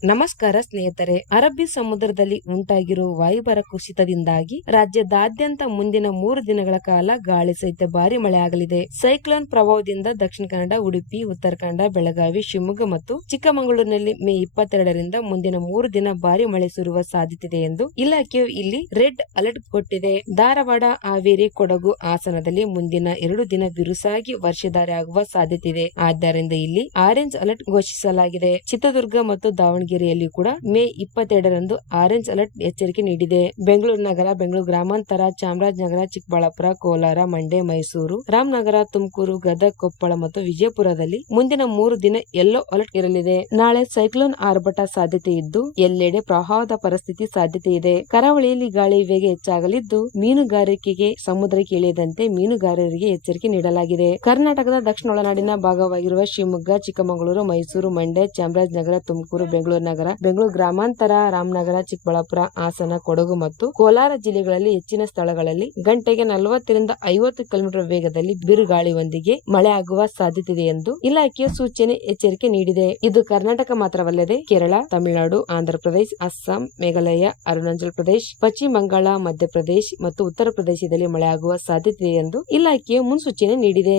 ನಮಸ್ಕಾರ ಸ್ನೇಹಿತರೆ, ಅರಬ್ಬಿ ಸಮುದ್ರದಲ್ಲಿ ಉಂಟಾಗಿರುವ ವಾಯುಭಾರ ಕುಸಿತದಿಂದಾಗಿ ರಾಜ್ಯದಾದ್ಯಂತ ಮುಂದಿನ ಮೂರು ದಿನಗಳ ಕಾಲ ಗಾಳಿ ಸಹಿತ ಭಾರಿ ಮಳೆಯಾಗಲಿದೆ. ಸೈಕ್ಲೋನ್ ಪ್ರಭಾವದಿಂದ ದಕ್ಷಿಣ ಕನ್ನಡ, ಉಡುಪಿ ಉತ್ತರ ಕನ್ನಡ ಬೆಳಗಾವಿ, ಶಿವಮೊಗ್ಗ ಮತ್ತು ಚಿಕ್ಕಮಗಳೂರಿನಲ್ಲಿ ಮೇ ಇಪ್ಪತ್ತೆರಡರಿಂದ ಮುಂದಿನ ಮೂರು ದಿನ ಭಾರಿ ಮಳೆ ಸುರುವ ಸಾಧ್ಯತೆ ಎಂದು ಇಲಾಖೆಯು ಇಲ್ಲಿ ರೆಡ್ ಅಲರ್ಟ್ ಕೊಟ್ಟಿದೆ. ಧಾರವಾಡ, ಹಾವೇರಿ, ಕೊಡಗು ಹಾಸನದಲ್ಲಿ ಮುಂದಿನ ಎರಡು ದಿನ ಬಿರುಸಾಗಿ ವರ್ಷಧಾರೆ ಆಗುವ ಸಾಧ್ಯತೆ ಇದೆ ಆದ್ದರಿಂದ ಇಲ್ಲಿ ಆರೆಂಜ್ ಅಲರ್ಟ್ ಘೋಷಿಸಲಾಗಿದೆ. ಚಿತ್ರದುರ್ಗ ಮತ್ತು ದಾವಣಗೆರೆಯಲ್ಲಿ ಕೂಡ ಮೇ ಇಪ್ಪತ್ತೆರಡರಂದು ಆರೆಂಜ್ ಅಲರ್ಟ್ ಎಚ್ಚರಿಕೆ ನೀಡಿದೆ. ಬೆಂಗಳೂರು ನಗರ, ಬೆಂಗಳೂರು ಗ್ರಾಮಾಂತರ, ಚಾಮರಾಜನಗರ, ಚಿಕ್ಕಬಳ್ಳಾಪುರ, ಕೋಲಾರ, ಮಂಡ್ಯ, ಮೈಸೂರು, ರಾಮನಗರ, ತುಮಕೂರು, ಗದಗ, ಕೊಪ್ಪಳ ಮತ್ತು ವಿಜಯಪುರದಲ್ಲಿ ಮುಂದಿನ ಮೂರು ದಿನ ಯೆಲ್ಲೋ ಅಲರ್ಟ್ ಇರಲಿದೆ. ನಾಳೆ ಸೈಕ್ಲೋನ್ ಆರ್ಭಟ ಸಾಧ್ಯತೆ ಇದ್ದು ಎಲ್ಲೆಡೆ ಪ್ರವಾಹದ ಪರಿಸ್ಥಿತಿ ಸಾಧ್ಯತೆ ಇದೆ. ಕರಾವಳಿಯಲ್ಲಿ ಗಾಳಿ ವೇಗ ಹೆಚ್ಚಾಗಲಿದ್ದು ಮೀನುಗಾರಿಕೆಗೆ ಸಮುದ್ರಕ್ಕೆ ಇಳಿಯದಂತೆ ಮೀನುಗಾರರಿಗೆ ಎಚ್ಚರಿಕೆ ನೀಡಲಾಗಿದೆ. ಕರ್ನಾಟಕದ ದಕ್ಷಿಣ ಒಳನಾಡಿನ ಭಾಗವಾಗಿರುವ ಶಿವಮೊಗ್ಗ, ಚಿಕ್ಕಮಗಳೂರು, ಮೈಸೂರು, ಮಂಡ್ಯ, ಚಾಮರಾಜನಗರ, ತುಮಕೂರು ಬೆಂಗಳೂರು ನಗರ. ಬೆಂಗಳೂರು ಗ್ರಾಮಾಂತರ, ರಾಮನಗರ, ಚಿಕ್ಕಬಳ್ಳಾಪುರ, ಹಾಸನ, ಕೊಡಗು ಮತ್ತು ಕೋಲಾರ ಜಿಲ್ಲೆಗಳಲ್ಲಿ ಹೆಚ್ಚಿನ ಸ್ಥಳಗಳಲ್ಲಿ ಗಂಟೆಗೆ ನಲವತ್ತರಿಂದ ಐವತ್ತು ಕಿಲೋಮೀಟರ್ ವೇಗದಲ್ಲಿ ಬಿರುಗಾಳಿಯೊಂದಿಗೆ ಮಳೆ ಆಗುವ ಸಾಧ್ಯತೆ ಇದೆ ಎಂದು ಇಲಾಖೆಯ ಸೂಚನೆ ಎಚ್ಚರಿಕೆ ನೀಡಿದೆ. ಇದು ಕರ್ನಾಟಕ ಮಾತ್ರವಲ್ಲದೆ ಕೇರಳ, ತಮಿಳುನಾಡು, ಆಂಧ್ರಪ್ರದೇಶ, ಅಸ್ಸಾಂ, ಮೇಘಾಲಯ, ಅರುಣಾಚಲ ಪ್ರದೇಶ, ಪಶ್ಚಿಮ ಬಂಗಾಳ, ಮಧ್ಯಪ್ರದೇಶ ಮತ್ತು ಉತ್ತರ ಪ್ರದೇಶದಲ್ಲಿ ಮಳೆಯಾಗುವ ಸಾಧ್ಯತೆ ಇದೆ ಎಂದು ಇಲಾಖೆಯ ಮುನ್ಸೂಚನೆ ನೀಡಿದೆ.